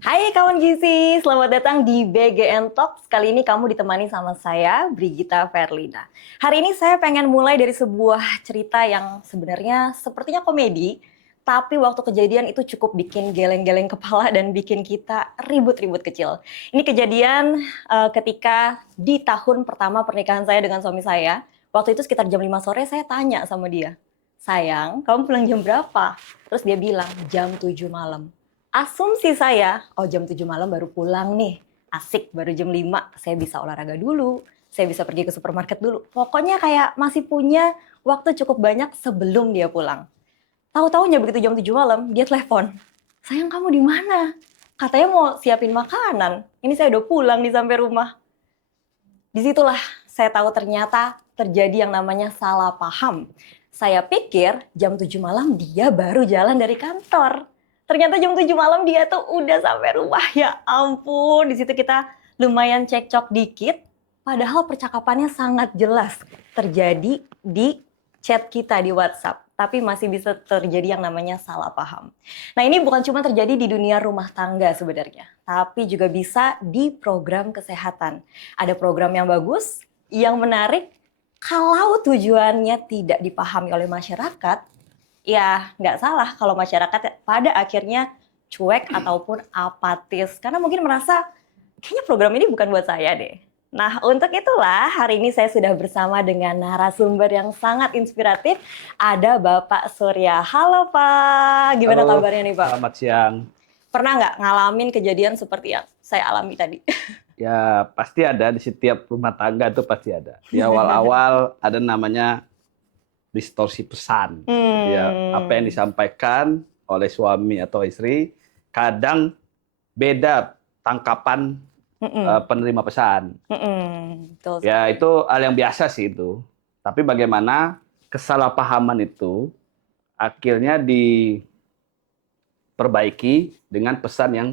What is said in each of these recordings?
Hai kawan gizi, selamat datang di BGN Talks. Kali ini kamu ditemani sama saya, Brigita Verlina. Hari ini saya pengen mulai dari sebuah cerita yang sebenarnya sepertinya komedi, tapi waktu kejadian itu cukup bikin geleng-geleng kepala dan bikin kita ribut-ribut kecil. Ini kejadian ketika di tahun pertama pernikahan saya dengan suami saya. Waktu itu sekitar jam 5 sore saya tanya sama dia, "Sayang, kamu pulang jam berapa?" Terus dia bilang, "Jam 7 malam." Asumsi saya, oh jam 7 malam baru pulang nih. Asik, baru jam 5 saya bisa olahraga dulu, saya bisa pergi ke supermarket dulu. Pokoknya kayak masih punya waktu cukup banyak sebelum dia pulang. Tahu-taunya begitu jam 7 malam, dia telepon. "Sayang, kamu di mana?" Katanya mau siapin makanan. Ini saya udah pulang nih sampai rumah. Disitulah saya tahu ternyata terjadi yang namanya salah paham. Saya pikir jam 7 malam dia baru jalan dari kantor. Ternyata jam 7 malam dia tuh udah sampai rumah. Ya ampun, di situ kita lumayan cekcok dikit. Padahal percakapannya sangat jelas terjadi di chat kita di WhatsApp. Tapi masih bisa terjadi yang namanya salah paham. Nah, ini bukan cuma terjadi di dunia rumah tangga sebenarnya, tapi juga bisa di program kesehatan. Ada program yang bagus, yang menarik, kalau tujuannya tidak dipahami oleh masyarakat, ya nggak salah kalau masyarakat pada akhirnya cuek ataupun apatis. Karena mungkin merasa, kayaknya program ini bukan buat saya deh. Nah, untuk itulah hari ini saya sudah bersama dengan narasumber yang sangat inspiratif. Ada Bapak Surya. Halo Pak, gimana Halo, kabarnya nih Pak? selamat siang. Pernah nggak ngalamin kejadian seperti yang saya alami tadi? Ya, pasti ada di setiap rumah tangga itu pasti ada. Di awal-awal ada namanya distorsi pesan. Gitu ya. Apa yang Hmm, disampaikan oleh suami atau istri kadang beda tangkapan mm-mm, penerima pesan. betul Ya, sekali. itu hal yang biasa sih itu. Tapi bagaimana kesalahpahaman itu akhirnya diperbaiki dengan pesan yang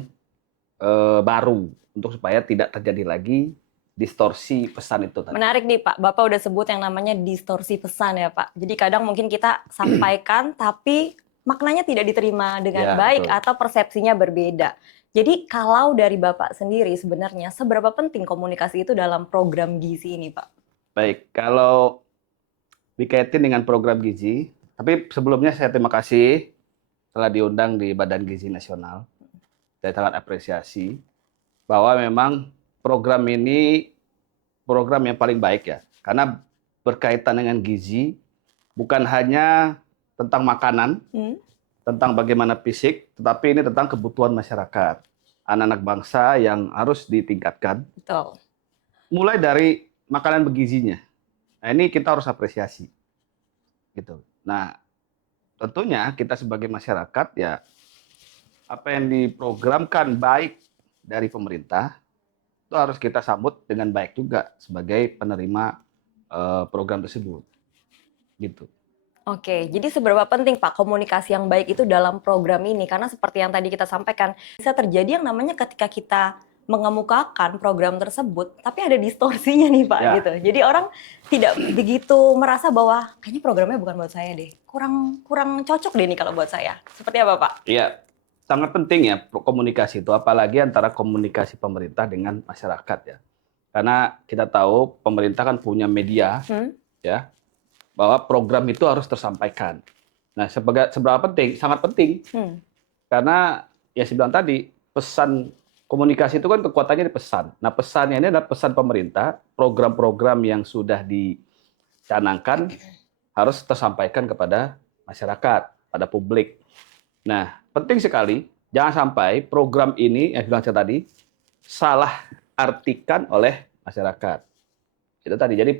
baru untuk supaya tidak terjadi lagi distorsi pesan itu tadi. Menarik nih Pak, Bapak udah sebut yang namanya distorsi pesan ya Pak. Jadi kadang mungkin kita sampaikan tapi maknanya tidak diterima dengan Ya, baik betul. atau persepsinya berbeda. Jadi kalau dari Bapak sendiri sebenarnya seberapa penting komunikasi itu dalam program gizi ini Pak? Baik, kalau dikaitin dengan program gizi, tapi sebelumnya saya terima kasih telah diundang di Badan Gizi Nasional. Saya sangat apresiasi bahwa memang program ini program yang paling baik ya, karena berkaitan dengan gizi, bukan hanya tentang makanan, Hmm? tentang bagaimana fisik, tetapi ini tentang kebutuhan masyarakat. Anak-anak bangsa yang harus ditingkatkan, Betul. mulai dari makanan bergizinya. Nah, ini kita harus apresiasi, gitu. Nah, tentunya kita sebagai masyarakat ya apa yang diprogramkan baik dari pemerintah itu harus kita sambut dengan baik juga sebagai penerima program tersebut, gitu. Oke, jadi seberapa penting Pak komunikasi yang baik itu dalam program ini? Karena seperti yang tadi kita sampaikan, bisa terjadi yang namanya ketika kita mengemukakan program tersebut, tapi ada distorsinya nih Pak Ya, gitu. Jadi orang tidak begitu merasa bahwa kayaknya programnya bukan buat saya deh. Kurang kurang cocok deh nih kalau buat saya. Seperti apa Pak? ya, sangat penting ya komunikasi itu, apalagi antara komunikasi pemerintah dengan masyarakat ya. Karena kita tahu pemerintah kan punya media Hmm? ya, bahwa program itu harus tersampaikan. Nah, seberapa penting? Sangat penting. Hmm. Karena ya saya bilang tadi, pesan komunikasi itu kan kekuatannya di pesan. Nah, pesannya ini adalah pesan pemerintah, program-program yang sudah dicanangkan harus tersampaikan kepada masyarakat, pada publik. Nah, penting sekali jangan sampai program ini yang bilang saya tadi salah artikan oleh masyarakat. Itu tadi. Jadi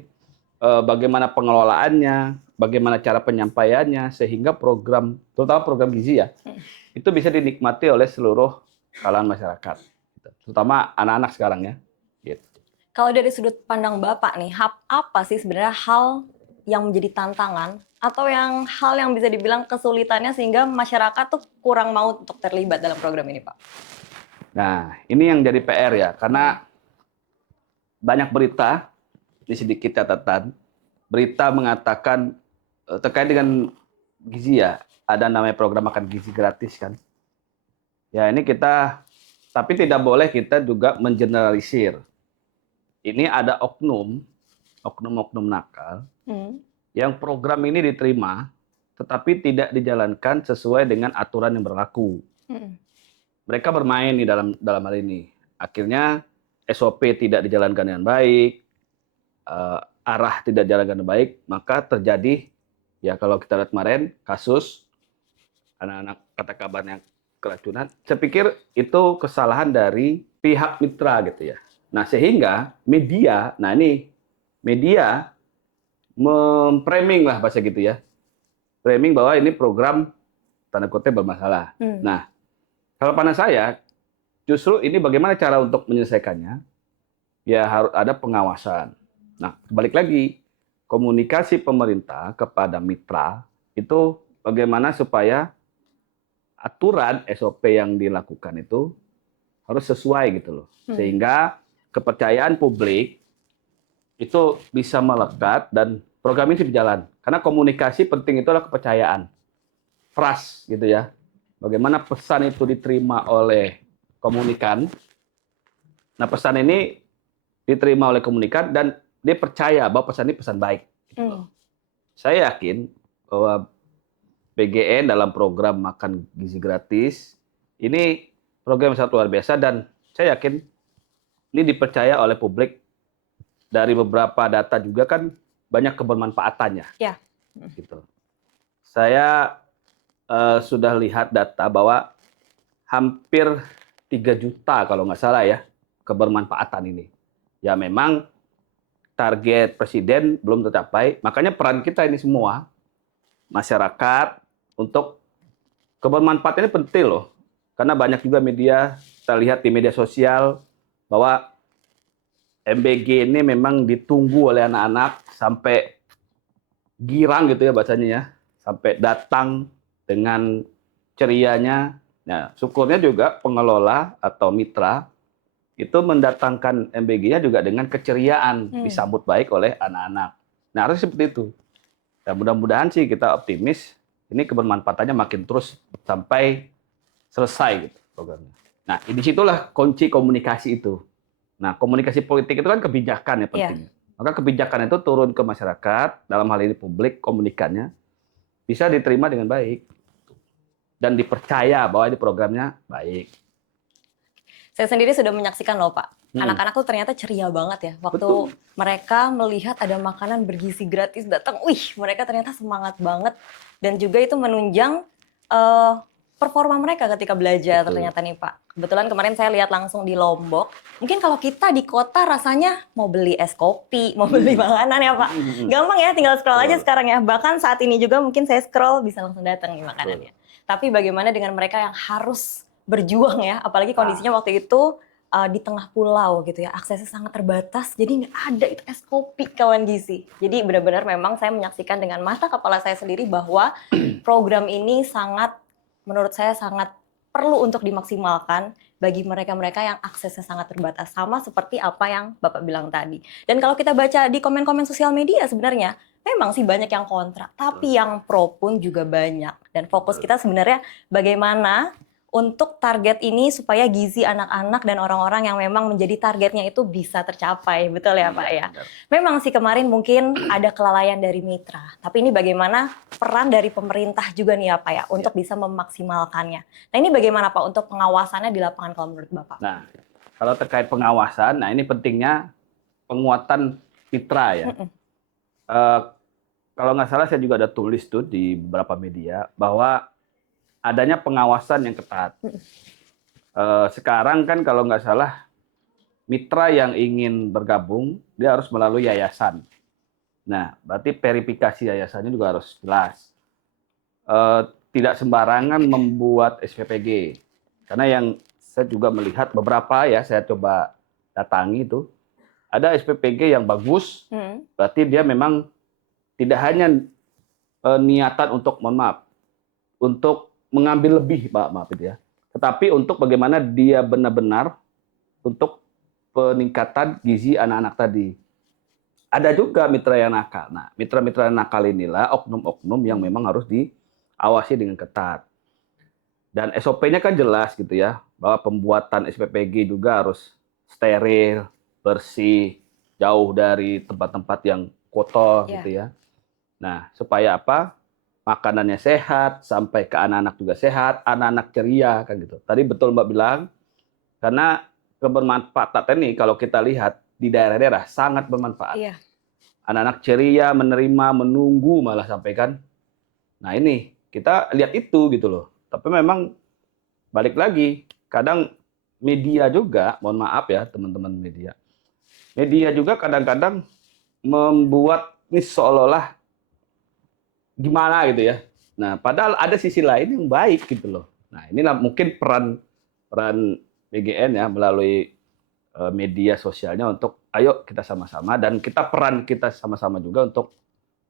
bagaimana pengelolaannya, bagaimana cara penyampaiannya sehingga program terutama program gizi ya itu bisa dinikmati oleh seluruh kalangan masyarakat, gitu. Terutama anak-anak sekarang ya. Gitu. Kalau dari sudut pandang Bapak nih, apa sih sebenarnya hal yang menjadi tantangan atau hal yang bisa dibilang kesulitannya sehingga masyarakat tuh kurang mau untuk terlibat dalam program ini, Pak? Nah, ini yang jadi PR ya, Hmm. karena banyak berita, ini sedikit catatan, berita mengatakan terkait dengan gizi ya, ada namanya program makan gizi gratis kan. Ya ini kita Tapi tidak boleh kita juga mengeneralisir. Ini ada oknum nakal Hmm. yang program ini diterima, tetapi tidak dijalankan sesuai dengan aturan yang berlaku. Hmm. Mereka bermain di dalam hal ini. Akhirnya SOP tidak dijalankan dengan baik, arah tidak dijalankan dengan baik, maka terjadi ya kalau kita lihat kemarin kasus anak-anak kata kabarnya keracunan. Saya pikir itu kesalahan dari pihak mitra gitu ya. Nah sehingga media, nah ini media memframing lah bahasa gitu ya, framing bahwa ini program tanda kutip bermasalah. Hmm. Nah kalau pandang saya justru ini bagaimana cara untuk menyelesaikannya, ya harus ada pengawasan. Nah, balik lagi, komunikasi pemerintah kepada mitra itu bagaimana supaya aturan SOP yang dilakukan itu harus sesuai gitu loh. Sehingga kepercayaan publik itu bisa melekat dan program ini berjalan. Karena komunikasi penting itu adalah kepercayaan. Trust gitu ya. Bagaimana pesan itu diterima oleh komunikan. Nah, pesan ini diterima oleh komunikan dan dia percaya bahwa pesan ini pesan baik. Saya yakin bahwa PGN dalam program makan gizi gratis ini program yang sangat luar biasa dan saya yakin ini dipercaya oleh publik. Dari beberapa data juga kan banyak kebermanfaatannya. Ya. Gitu. Saya sudah lihat data bahwa hampir 3 juta kalau nggak salah ya kebermanfaatan ini. Ya memang target presiden belum tercapai, makanya peran kita ini semua, masyarakat, untuk kebermanfaatan ini penting loh. Karena banyak juga media, kita lihat di media sosial, bahwa MBG ini memang ditunggu oleh anak-anak sampai girang gitu ya bahasanya ya, sampai datang dengan cerianya. Nah, syukurnya juga pengelola atau mitra itu mendatangkan MBG-nya juga dengan keceriaan, disambut baik oleh anak-anak. Nah, harus seperti itu. Dan mudah-mudahan sih kita optimis ini kebermanfaatannya makin terus sampai selesai gitu programnya. Nah, disitulah kunci komunikasi itu. Nah, komunikasi politik itu kan kebijakan yang penting. Maka kebijakan itu turun ke masyarakat, dalam hal ini publik, komunikannya, bisa diterima dengan baik. Dan dipercaya bahwa ini programnya baik. Saya sendiri sudah menyaksikan loh Pak, anak-anak tuh ternyata ceria banget ya. Waktu mereka melihat ada makanan bergizi gratis datang, mereka ternyata semangat banget. Dan juga itu menunjang performa mereka ketika belajar ternyata nih Pak. Kebetulan kemarin saya lihat langsung di Lombok. Mungkin kalau kita di kota rasanya mau beli es kopi, mau beli makanan ya Pak. Gampang ya, tinggal scroll aja sekarang ya. Bahkan saat ini juga mungkin saya scroll bisa langsung datang nih makanannya. Tapi bagaimana dengan mereka yang harus berjuang ya, apalagi kondisinya waktu itu di tengah pulau gitu ya, aksesnya sangat terbatas, jadi nggak ada itu es kopi kawan gizi. Jadi benar-benar memang saya menyaksikan dengan mata kepala saya sendiri bahwa program ini sangat, menurut saya sangat perlu untuk dimaksimalkan bagi mereka-mereka yang aksesnya sangat terbatas, sama seperti apa yang Bapak bilang tadi. Dan kalau kita baca di komen-komen sosial media sebenarnya, memang sih banyak yang kontra, tapi yang pro pun juga banyak. Dan fokus kita sebenarnya bagaimana untuk target ini supaya gizi anak-anak dan orang-orang yang memang menjadi targetnya itu bisa tercapai. Betul ya Pak ya? Memang sih kemarin mungkin ada kelalaian dari mitra. Tapi ini bagaimana peran dari pemerintah juga nih ya Pak ya untuk bisa memaksimalkannya. Nah ini bagaimana Pak untuk pengawasannya di lapangan kalau menurut Bapak? Nah, kalau terkait pengawasan, nah ini pentingnya penguatan mitra ya. Kalau nggak salah saya juga ada tulis tuh di beberapa media bahwa adanya pengawasan yang ketat. Sekarang kan kalau nggak salah mitra yang ingin bergabung dia harus melalui yayasan. Nah, berarti verifikasi yayasannya juga harus jelas. Tidak sembarangan membuat SPPG. Karena yang saya juga melihat beberapa ya saya coba datangi itu ada SPPG yang bagus, berarti dia memang tidak hanya niatan untuk mohon maaf untuk mengambil lebih, maaf itu ya. Tetapi untuk bagaimana dia benar-benar untuk peningkatan gizi anak-anak tadi. Ada juga mitra yang nakal. Nah, mitra-mitra nakal inilah oknum-oknum yang memang harus diawasi dengan ketat. Dan SOP-nya kan jelas gitu ya. bahwa pembuatan SPPG juga harus steril, bersih, jauh dari tempat-tempat yang kotor Iya. gitu ya. Nah, supaya apa? Makanannya sehat, sampai ke anak-anak juga sehat, anak-anak ceria kan gitu. Tadi betul Mbak bilang, karena kebermanfaatan ini kalau kita lihat di daerah-daerah sangat bermanfaat. Iya. Anak-anak ceria menerima, menunggu malah sampai kan. Nah, ini kita lihat itu gitu loh. Tapi memang balik lagi, kadang media juga, mohon maaf ya teman-teman media. Media juga kadang-kadang membuat ini seolah-olah gimana gitu ya. Nah, padahal ada sisi lain yang baik gitu loh. Nah, inilah mungkin peran peran BGN ya melalui media sosialnya untuk ayo kita sama-sama dan peran kita sama-sama juga untuk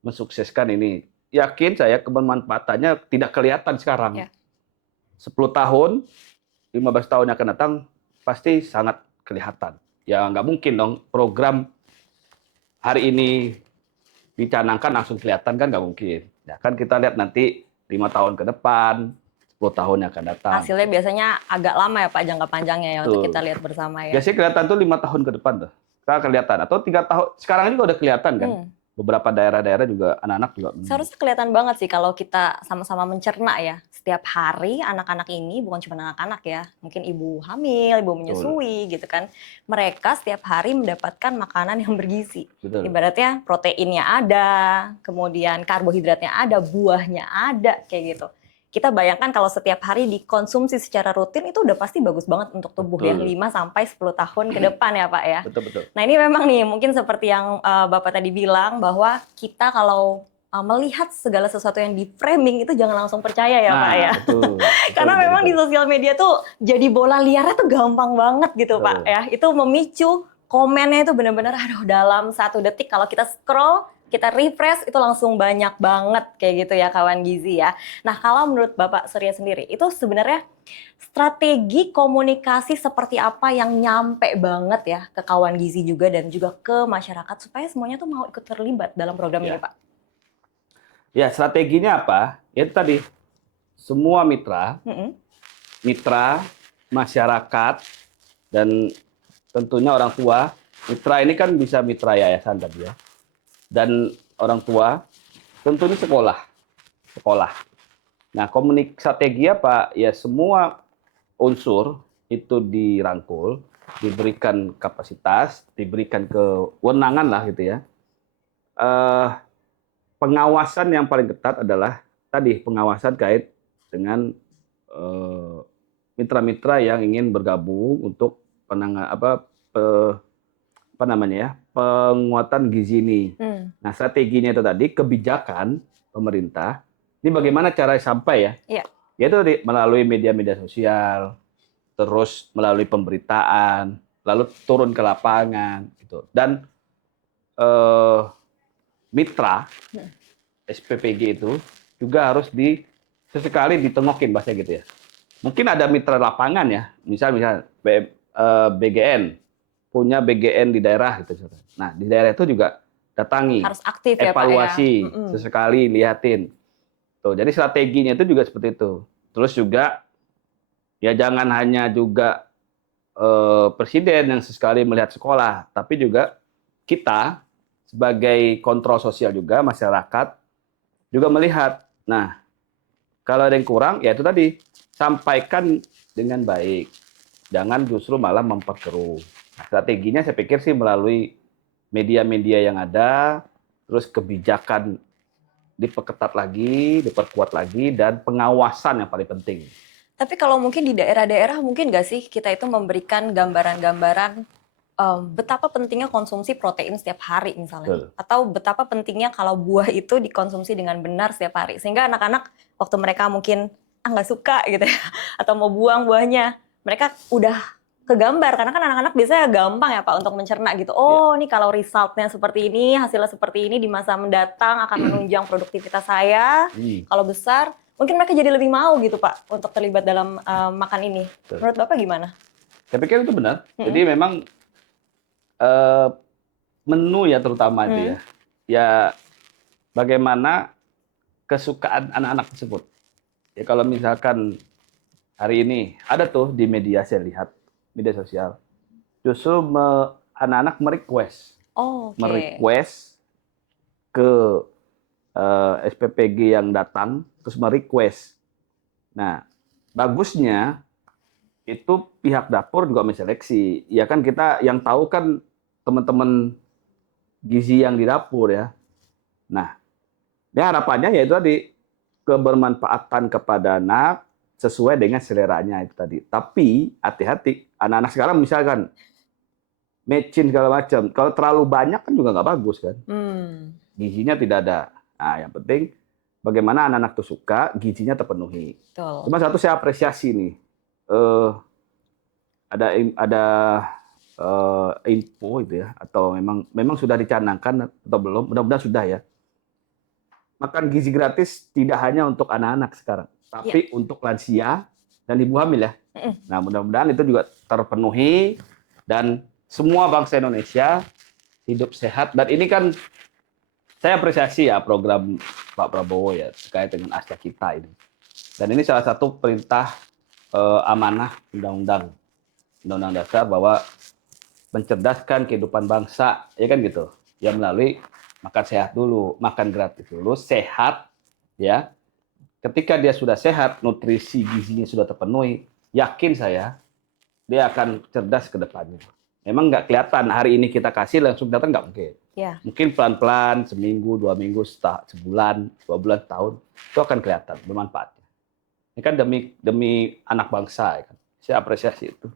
mensukseskan ini. Yakin saya kebermanfaatannya tidak kelihatan sekarang. Ya. 10 tahun, 15 tahun yang akan datang pasti sangat kelihatan. Ya nggak mungkin dong program hari ini dicanangkan langsung kelihatan kan nggak mungkin. Ya kan kita lihat nanti 5 tahun ke depan, 10 tahun yang akan datang. Hasilnya biasanya agak lama ya Pak, jangka panjangnya ya untuk Betul. kita lihat bersama ya. Biasanya kelihatan tuh 5 tahun ke depan tuh. Sekarang kelihatan atau 3 tahun. Sekarang juga udah kelihatan kan. Beberapa daerah-daerah juga anak-anak juga. Seharusnya kelihatan banget sih kalau kita sama-sama mencerna ya. Setiap hari anak-anak ini bukan cuma anak-anak ya, mungkin ibu hamil, ibu menyusui gitu kan. Mereka setiap hari mendapatkan makanan yang bergizi. Betul. Ibaratnya proteinnya ada, kemudian karbohidratnya ada, buahnya ada kayak gitu. Kita bayangkan kalau setiap hari dikonsumsi secara rutin itu udah pasti bagus banget untuk tubuh ya, 5 sampai 10 tahun ke depan ya Pak ya. Betul. Nah ini memang nih mungkin seperti yang Bapak tadi bilang bahwa kita kalau melihat segala sesuatu yang di framing itu jangan langsung percaya ya Pak ya. Betul. Karena memang di sosial media tuh jadi bola liarnya tuh gampang banget gitu Pak ya. Itu memicu komennya itu benar-benar aduh dalam 1 detik kalau kita scroll, kita refresh itu langsung banyak banget kayak gitu ya kawan gizi ya. Nah kalau menurut Bapak Surya sendiri itu sebenarnya strategi komunikasi seperti apa yang nyampe banget ya ke kawan gizi juga dan juga ke masyarakat supaya semuanya tuh mau ikut terlibat dalam program ini Pak? Ya strateginya apa? Ya itu tadi semua mitra, masyarakat dan tentunya orang tua. Mitra ini kan bisa mitra yayasan tadi ya. Dan orang tua, tentunya sekolah. Nah, strategi apa? Ya semua unsur itu dirangkul, diberikan kapasitas, diberikan kewenangan lah gitu ya. Pengawasan yang paling ketat adalah tadi pengawasan kait dengan mitra-mitra yang ingin bergabung untuk penguatan gizi ini. Nah, strateginya itu tadi kebijakan pemerintah. Ini bagaimana cara sampai ya? Iya. Yaitu melalui media-media sosial, terus melalui pemberitaan, lalu turun ke lapangan gitu. Dan mitra SPPG itu juga harus sesekali ditengokin bahasa gitu ya. Mungkin ada mitra lapangan ya, misal BGN punya BGN di daerah gitu. Nah, di daerah itu juga datangi, harus aktif ya evaluasi, Pak ya. sesekali lihatin. Tuh, jadi strateginya itu juga seperti itu. Terus juga ya jangan hanya juga presiden yang sesekali melihat sekolah, tapi juga kita sebagai kontrol sosial juga masyarakat juga melihat. Nah, kalau ada yang kurang ya itu tadi sampaikan dengan baik. Jangan justru malah memperkeruh. Strateginya saya pikir sih melalui media-media yang ada, terus kebijakan diperketat lagi, diperkuat lagi, dan pengawasan yang paling penting. Tapi kalau mungkin di daerah-daerah mungkin nggak sih kita itu memberikan gambaran-gambaran betapa pentingnya konsumsi protein setiap hari misalnya. Betul. Atau betapa pentingnya kalau buah itu dikonsumsi dengan benar setiap hari. Sehingga anak-anak waktu mereka mungkin nggak suka gitu ya, atau mau buang buahnya, mereka udah kegambar. Karena kan anak-anak biasanya gampang ya Pak untuk mencerna gitu. Oh, ini kalau resultnya seperti ini, hasilnya seperti ini di masa mendatang akan menunjang produktivitas saya. Kalau besar, mungkin mereka jadi lebih mau gitu Pak untuk terlibat dalam makan ini. Menurut Bapak gimana? Saya pikir itu benar. Jadi memang menu ya terutama itu ya. Ya bagaimana kesukaan anak-anak tersebut. Ya kalau misalkan hari ini ada tuh di media, saya lihat media sosial, justru anak-anak Oh, oke. merequest ke SPPG yang datang, terus merequest. Nah, bagusnya itu pihak dapur juga menseleksi. Ya kan, kita yang tahu kan teman-teman gizi yang di dapur ya. Nah, ya harapannya yaitu tadi kebermanfaatan kepada anak sesuai dengan seleranya itu tadi. Tapi hati-hati, anak-anak sekarang misalkan mecin segala macam. Kalau terlalu banyak kan juga nggak bagus kan. Gizinya tidak ada. Nah, yang penting bagaimana anak-anak itu suka, gizinya terpenuhi. Betul. Cuma satu saya apresiasi nih, eh, ada info itu ya, atau memang sudah dicanangkan atau belum? Mudah-mudahan sudah ya. Makan gizi gratis tidak hanya untuk anak-anak sekarang, tapi untuk lansia dan ibu hamil ya. Nah, mudah-mudahan itu juga terpenuhi dan semua bangsa Indonesia hidup sehat. Dan ini kan saya apresiasi ya program Pak Prabowo ya terkait dengan Asia Kita ini. Dan ini salah satu perintah amanah undang-undang dasar bahwa mencerdaskan kehidupan bangsa, ya kan gitu. Ya melalui makan sehat dulu, makan gratis dulu, sehat ya. Ketika dia sudah sehat, nutrisi gizinya sudah terpenuhi, yakin saya dia akan cerdas ke depannya. Memang nggak kelihatan hari ini kita kasih langsung datang, nggak mungkin. Ya. Mungkin pelan-pelan, seminggu, 2 minggu, sebulan, 2 bulan, tahun, itu akan kelihatan bermanfaatnya. Ini kan demi anak bangsa, ya kan. Saya apresiasi itu.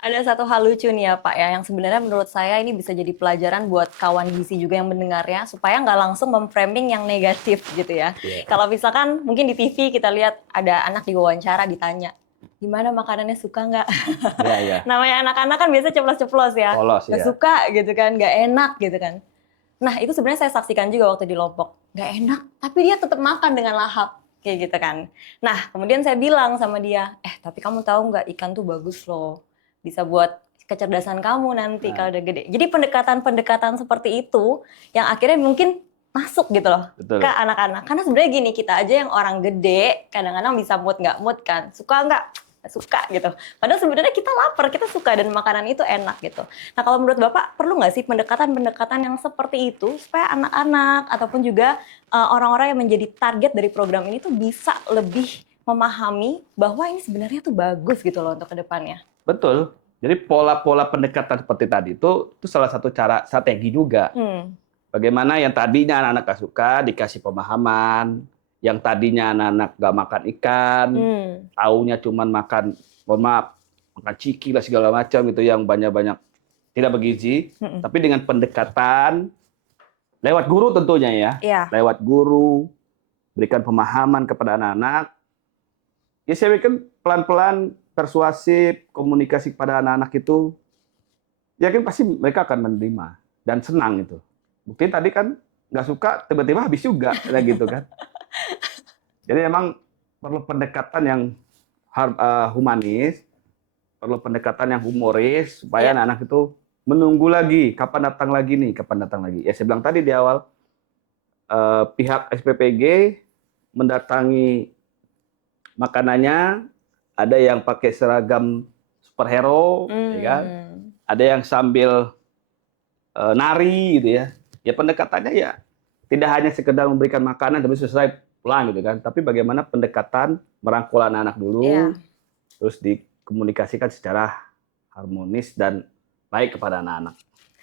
Ada satu hal lucu nih ya Pak ya, yang sebenarnya menurut saya ini bisa jadi pelajaran buat kawan gizi juga yang mendengarnya, supaya nggak langsung memframing yang negatif gitu ya. Kalau misalkan mungkin di TV kita lihat ada anak diwawancara ditanya, gimana makanannya, suka nggak? Namanya anak-anak kan biasa ceplos-ceplos ya, nggak suka gitu kan, nggak enak gitu kan. Nah itu sebenarnya saya saksikan juga waktu di Lombok, nggak enak, tapi dia tetap makan dengan lahap. Kayak gitu kan. Nah kemudian saya bilang sama dia, tapi kamu tahu nggak ikan tuh bagus loh. Bisa buat kecerdasan kamu nanti kalau udah gede. Jadi pendekatan-pendekatan seperti itu yang akhirnya mungkin masuk gitu loh. Betul. Ke anak-anak. Karena sebenarnya gini, kita aja yang orang gede kadang-kadang bisa mood nggak mood kan. Suka nggak? Suka gitu. Padahal sebenarnya kita lapar, kita suka dan makanan itu enak gitu. Nah kalau menurut Bapak perlu nggak sih pendekatan-pendekatan yang seperti itu supaya anak-anak ataupun juga orang-orang yang menjadi target dari program ini tuh bisa lebih memahami bahwa ini sebenarnya tuh bagus gitu loh untuk kedepannya. Betul. Jadi pola-pola pendekatan seperti tadi itu salah satu cara strategi juga. Bagaimana yang tadinya anak-anak gak suka dikasih pemahaman, yang tadinya anak-anak gak makan ikan, taunya cuman makan, mohon maaf, makan ciki lah segala macam itu yang banyak-banyak tidak bergizi, tapi dengan pendekatan lewat guru tentunya ya, lewat guru, berikan pemahaman kepada anak-anak. Ya saya pikir pelan-pelan persuasif, komunikasi kepada anak-anak itu, yakin pasti mereka akan menerima dan senang itu. Bukti tadi kan nggak suka, tiba-tiba habis juga, gitu kan. Jadi memang perlu pendekatan yang humanis, perlu pendekatan yang humoris, supaya anak-anak itu menunggu lagi, kapan datang lagi nih, kapan datang lagi. Ya saya bilang tadi di awal, pihak SPPG mendatangi makanannya, ada yang pakai seragam superhero, ya kan? Ada yang sambil nari gitu ya. Ya pendekatannya ya tidak hanya sekedar memberikan makanan tapi selesai pulang gitu kan. Tapi bagaimana pendekatan merangkul anak-anak dulu, terus dikomunikasikan secara harmonis dan baik kepada anak-anak.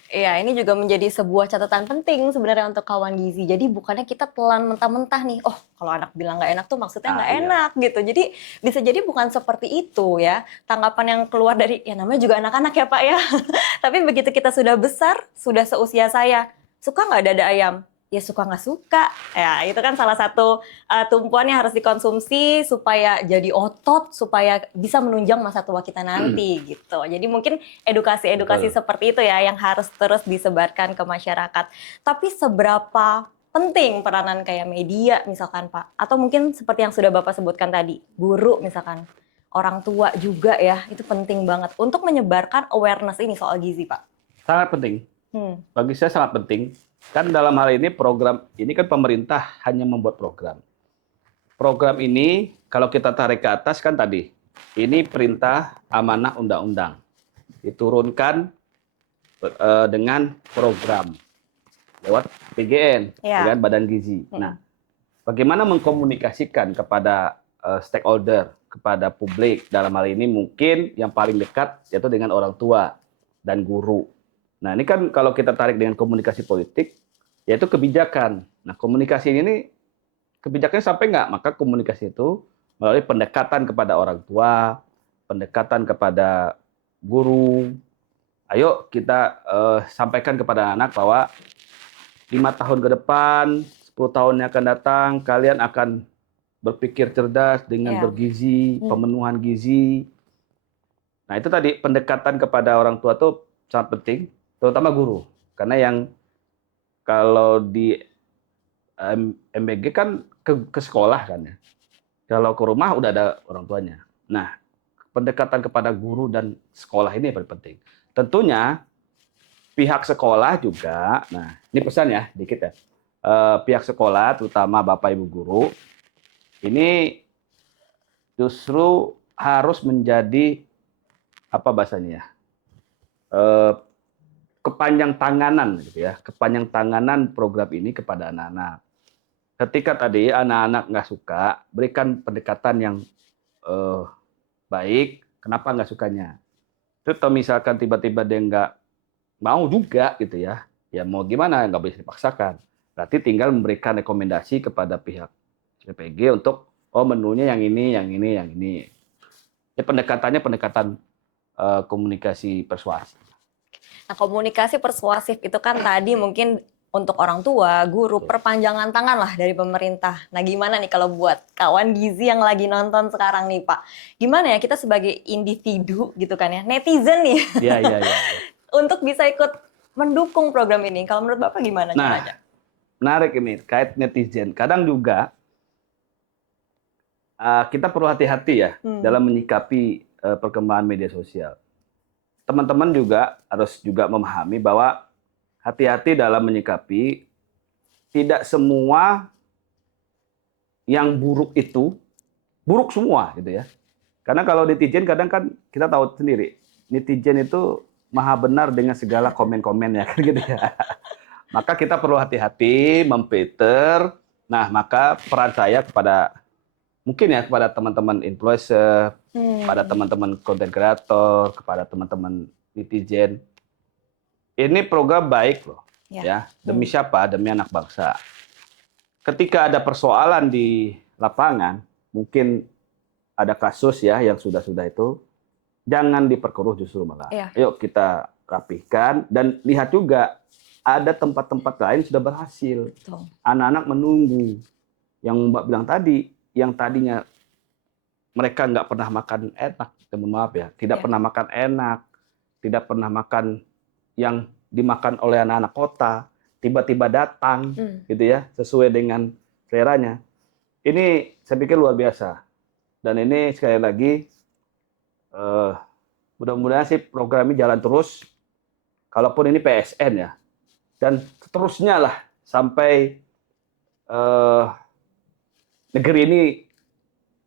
Iya, ini juga menjadi sebuah catatan penting sebenarnya untuk kawan gizi. Jadi bukannya kita telan mentah-mentah nih, oh kalau anak bilang nggak enak tuh maksudnya nggak enak gitu. Jadi bisa jadi bukan seperti itu ya. Tanggapan yang keluar dari, ya namanya juga anak-anak ya Pak ya. Tapi begitu kita sudah besar, sudah seusia saya, suka nggak dada ayam? Ya suka nggak suka. Ya itu kan salah satu tumpuan yang harus dikonsumsi supaya jadi otot, supaya bisa menunjang masa tua kita nanti gitu. Jadi mungkin edukasi-edukasi seperti itu ya yang harus terus disebarkan ke masyarakat. Tapi seberapa penting peranan kayak media misalkan Pak? Atau mungkin seperti yang sudah Bapak sebutkan tadi, guru misalkan, orang tua juga ya, itu penting banget untuk menyebarkan awareness ini soal gizi Pak. Sangat penting. Bagi saya sangat penting. Kan dalam hal ini program ini kan pemerintah hanya membuat program. Program ini kalau kita tarik ke atas kan tadi Ini perintah amanah undang-undang. Diturunkan dengan program lewat PGN, Ya. dengan Badan Gizi. Nah, bagaimana mengkomunikasikan kepada stakeholder, kepada publik, dalam hal ini mungkin yang paling dekat yaitu dengan orang tua dan guru. Nah, ini kan kalau kita tarik dengan komunikasi politik, yaitu kebijakan. Nah, komunikasi ini, kebijakannya sampai nggak? Maka komunikasi itu melalui pendekatan kepada orang tua, pendekatan kepada guru. Ayo kita sampaikan kepada anak bahwa 5 tahun ke depan, 10 tahun yang akan datang, kalian akan berpikir cerdas dengan bergizi, pemenuhan gizi. Nah, itu tadi pendekatan kepada orang tua itu sangat penting, terutama guru. Karena yang kalau di MBG kan ke sekolah kan ya. Kalau ke rumah udah ada orang tuanya. Nah, pendekatan kepada guru dan sekolah ini yang paling penting. Tentunya pihak sekolah juga, nah ini pesan ya, dikit ya. Pihak sekolah, terutama Bapak Ibu guru, ini justru harus menjadi apa bahasanya ya, kepanjang tanganan gitu ya, kepanjang tanganan program ini kepada anak-anak. Ketika tadi anak-anak nggak suka, berikan pendekatan yang baik. Kenapa nggak sukanya? Itu kalau misalkan tiba-tiba dia nggak mau juga gitu ya, ya mau gimana, nggak bisa dipaksakan. Berarti tinggal memberikan rekomendasi kepada pihak CPG untuk menunya yang ini, yang ini, yang ini. Ya, pendekatannya pendekatan komunikasi persuasif. Nah, komunikasi persuasif itu kan tadi mungkin untuk orang tua, guru, perpanjangan tangan lah dari pemerintah. Nah, gimana nih kalau buat kawan gizi yang lagi nonton sekarang nih, Pak? Gimana ya kita sebagai individu gitu kan ya, netizen nih, Iya. untuk bisa ikut mendukung program ini? Kalau menurut Bapak gimana caranya? Menarik ini, kait netizen. Kadang juga kita perlu hati-hati ya dalam menyikapi perkembangan media sosial. Teman-teman juga harus juga memahami bahwa hati-hati dalam menyikapi, tidak semua yang buruk itu buruk semua gitu ya. Karena kalau netizen kadang kan kita tahu sendiri, netizen itu maha benar dengan segala komen-komennya kan gitu ya. Maka kita perlu hati-hati memfilter. Nah, maka peran saya kepada mungkin ya kepada teman-teman influencer, pada teman-teman content creator, kepada teman-teman netizen. Ini program baik loh, ya. Demi siapa? Demi anak bangsa. Ketika ada persoalan di lapangan, mungkin ada kasus ya yang sudah itu, jangan diperkeruh justru malah. Yuk kita rapihkan dan lihat juga ada tempat-tempat lain sudah berhasil. Anak-anak menunggu. Yang Mbak bilang tadi, yang tadinya mereka nggak pernah makan enak, mohon maaf ya, tidak pernah makan enak, tidak pernah makan yang dimakan oleh anak-anak kota, tiba-tiba datang, gitu ya, sesuai dengan seleranya. Ini saya pikir luar biasa. Dan ini sekali lagi, mudah-mudahan sih program ini jalan terus, kalaupun ini PSN ya, dan seterusnya lah sampai negeri ini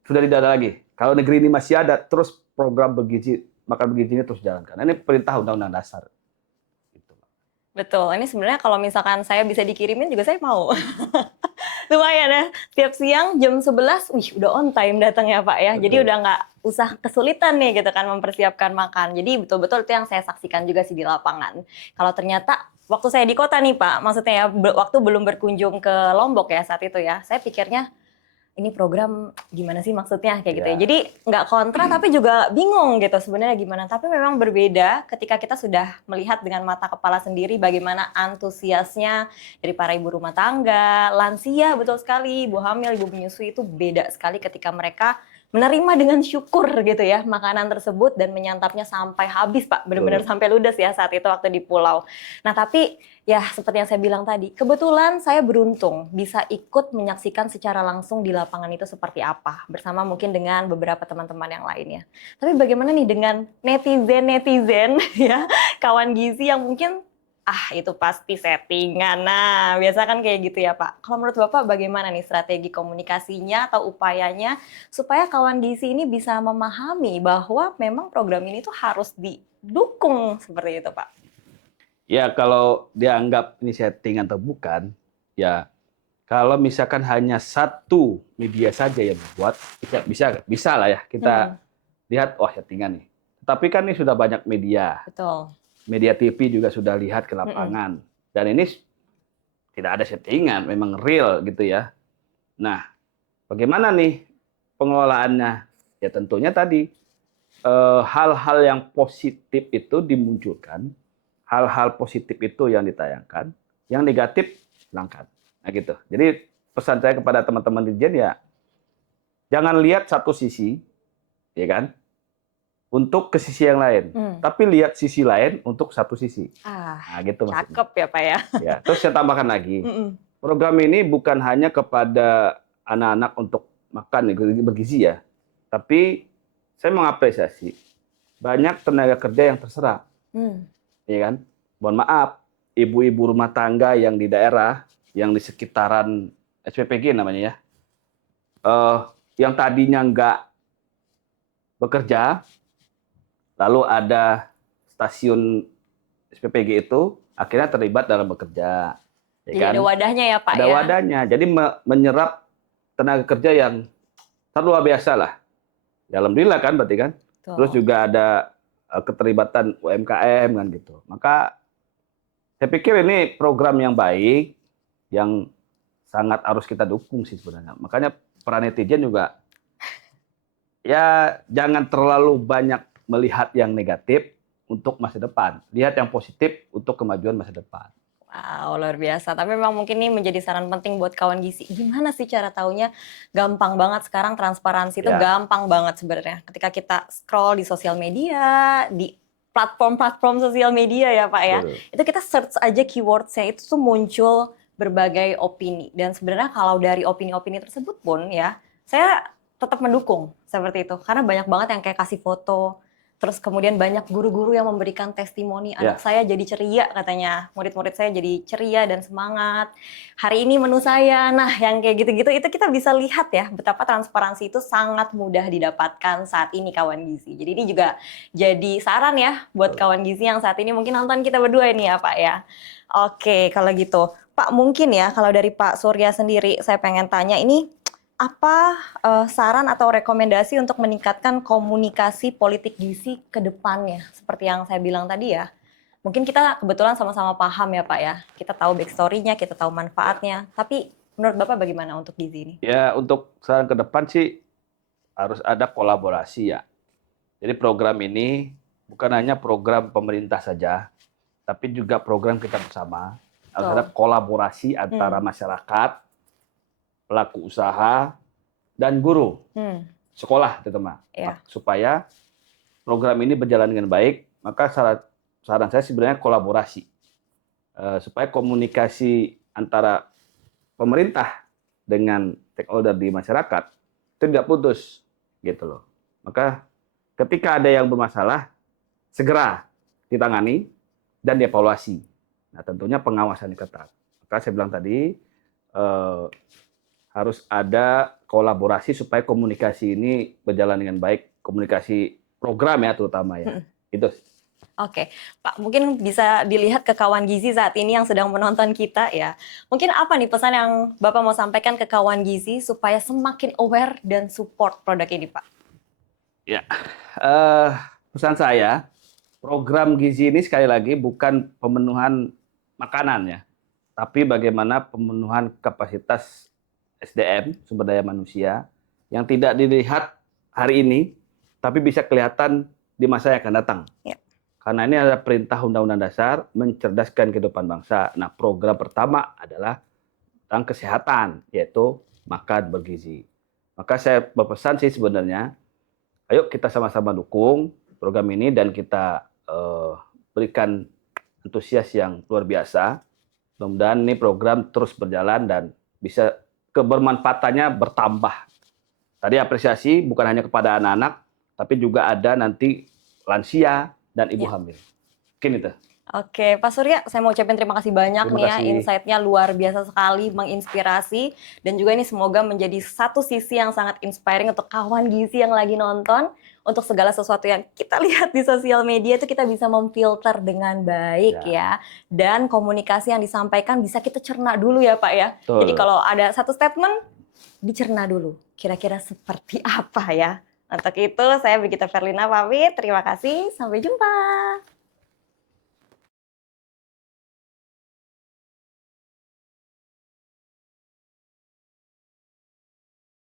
sudah tidak ada lagi. Kalau negeri ini masih ada, terus program bergizi, makan bergizi ini terus jalankan. Ini perintah Undang-Undang Dasar. Betul, ini sebenarnya kalau misalkan saya bisa dikirimin juga saya mau. Lumayan ya, tiap siang jam 11, udah on time datang ya Pak ya. Betul. Jadi udah nggak usah kesulitan nih gitu kan mempersiapkan makan. Jadi betul-betul itu yang saya saksikan juga sih di lapangan. Kalau ternyata waktu saya di kota nih Pak, maksudnya ya waktu belum berkunjung ke Lombok ya saat itu ya, saya pikirnya ini program gimana sih maksudnya kayak gitu ya. Jadi nggak kontra tapi juga bingung gitu sebenarnya gimana. Tapi memang berbeda ketika kita sudah melihat dengan mata kepala sendiri bagaimana antusiasnya dari para ibu rumah tangga, lansia betul sekali, ibu hamil, ibu menyusui itu beda sekali ketika mereka menerima dengan syukur gitu ya makanan tersebut dan menyantapnya sampai habis Pak, benar-benar sampai ludes ya saat itu waktu di pulau. Nah tapi ya seperti yang saya bilang tadi, kebetulan saya beruntung bisa ikut menyaksikan secara langsung di lapangan itu seperti apa bersama mungkin dengan beberapa teman-teman yang lainnya. Tapi bagaimana nih dengan netizen ya kawan gizi yang mungkin Itu pasti settingan. Nah, biasa kan kayak gitu ya, Pak. Kalau menurut Bapak bagaimana nih strategi komunikasinya atau upayanya supaya kawan gizi ini bisa memahami bahwa memang program ini tuh harus didukung seperti itu, Pak? Ya kalau dianggap ini setting atau bukan, ya kalau misalkan hanya satu media saja yang membuat, bisa lah ya kita lihat, wah settingan nih. Tapi kan ini sudah banyak media. Betul. Media TV juga sudah lihat ke lapangan. Dan ini tidak ada settingan, memang real gitu ya. Nah, bagaimana nih pengelolaannya? Ya tentunya tadi hal-hal yang positif itu dimunculkan, hal-hal positif itu yang ditayangkan, yang negatif hilangkan. Nah gitu. Jadi pesan saya kepada teman-teman dirjen ya, jangan lihat satu sisi, ya kan, untuk ke sisi yang lain, tapi lihat sisi lain untuk satu sisi. Nah gitu maksudnya. Cakep ya Pak ya. Ya, terus saya tambahkan lagi, program ini bukan hanya kepada anak-anak untuk makan bergizi ya, tapi saya mengapresiasi banyak tenaga kerja yang terserap, ya kan? Mohon maaf, ibu-ibu rumah tangga yang di daerah, yang di sekitaran SPPG namanya ya, yang tadinya nggak bekerja, lalu ada stasiun SPPG itu akhirnya terlibat dalam bekerja. Ya Jadi kan? ada wadahnya ya Pak ada ya? wadahnya, jadi menyerap tenaga kerja yang luar biasa lah. Ya, alhamdulillah kan berarti kan. Betul. Terus juga ada keterlibatan UMKM kan gitu. Maka saya pikir ini program yang baik, yang sangat harus kita dukung sih sebenarnya. Makanya peran netizen juga ya jangan terlalu banyak melihat yang negatif untuk masa depan. Lihat yang positif untuk kemajuan masa depan. Wow, luar biasa. Tapi memang mungkin ini menjadi saran penting buat kawan gizi. Gimana sih cara taunya? Gampang banget sekarang transparansi itu gampang banget sebenarnya. Ketika kita scroll di sosial media, di platform-platform sosial media ya Pak ya. Itu kita search aja keywordsnya itu tuh muncul berbagai opini. Dan sebenarnya kalau dari opini-opini tersebut pun ya, saya tetap mendukung seperti itu. Karena banyak banget yang kayak kasih foto. Terus kemudian banyak guru-guru yang memberikan testimoni, anak saya jadi ceria katanya, murid-murid saya jadi ceria dan semangat. Hari ini menu saya, nah yang kayak gitu-gitu itu kita bisa lihat ya betapa transparansi itu sangat mudah didapatkan saat ini kawan gizi. Jadi ini juga jadi saran ya buat kawan gizi yang saat ini mungkin nonton kita berdua ini ya Pak ya. Oke kalau gitu, Pak mungkin ya kalau dari Pak Surya sendiri saya pengen tanya ini, apa saran atau rekomendasi untuk meningkatkan komunikasi politik gizi ke depannya? Seperti yang saya bilang tadi ya, mungkin kita kebetulan sama-sama paham ya Pak ya, kita tahu backstory-nya, kita tahu manfaatnya, tapi menurut Bapak bagaimana untuk gizi ini? Ya untuk saran ke depan sih harus ada kolaborasi ya. Jadi program ini bukan hanya program pemerintah saja, tapi juga program kita bersama. Harus ada kolaborasi antara masyarakat, pelaku usaha, dan guru, sekolah terutama. Supaya program ini berjalan dengan baik, maka saran saya sebenarnya kolaborasi. Supaya komunikasi antara pemerintah dengan stakeholder di masyarakat itu tidak putus, gitu loh. Maka ketika ada yang bermasalah, segera ditangani dan dievaluasi. Nah tentunya pengawasan ketat. Maka saya bilang tadi, harus ada kolaborasi supaya komunikasi ini berjalan dengan baik, komunikasi program ya terutama ya. Itu. Oke, Pak, mungkin bisa dilihat ke kawan gizi saat ini yang sedang menonton kita ya. Mungkin apa nih pesan yang Bapak mau sampaikan ke kawan gizi supaya semakin aware dan support produk ini, Pak? Ya, pesan saya, program gizi ini sekali lagi bukan pemenuhan makanan ya, tapi bagaimana pemenuhan kapasitas SDM, sumber daya manusia, yang tidak dilihat hari ini, tapi bisa kelihatan di masa yang akan datang. Karena ini ada perintah Undang-Undang Dasar mencerdaskan kehidupan bangsa. Nah, program pertama adalah tentang kesehatan, yaitu makan bergizi. Maka saya berpesan sih sebenarnya, ayo kita sama-sama dukung program ini dan kita berikan antusias yang luar biasa. Mudah-mudahan ini program terus berjalan dan bisa kebermanfaatannya bertambah. Tadi apresiasi bukan hanya kepada anak-anak, tapi juga ada nanti lansia dan ibu hamil. Mungkin itu. Oke, Pak Surya, saya mau ucapin terima kasih banyak Terima nih ya, kasih. insight-nya luar biasa sekali, menginspirasi, dan juga ini semoga menjadi satu sisi yang sangat inspiring untuk kawan gizi yang lagi nonton, untuk segala sesuatu yang kita lihat di sosial media itu kita bisa memfilter dengan baik ya, dan komunikasi yang disampaikan bisa kita cerna dulu ya Pak ya. Jadi Betul. kalau ada satu statement, dicerna dulu, kira-kira seperti apa ya. Untuk itu, saya Brigita Verlina pamit, terima kasih, sampai jumpa.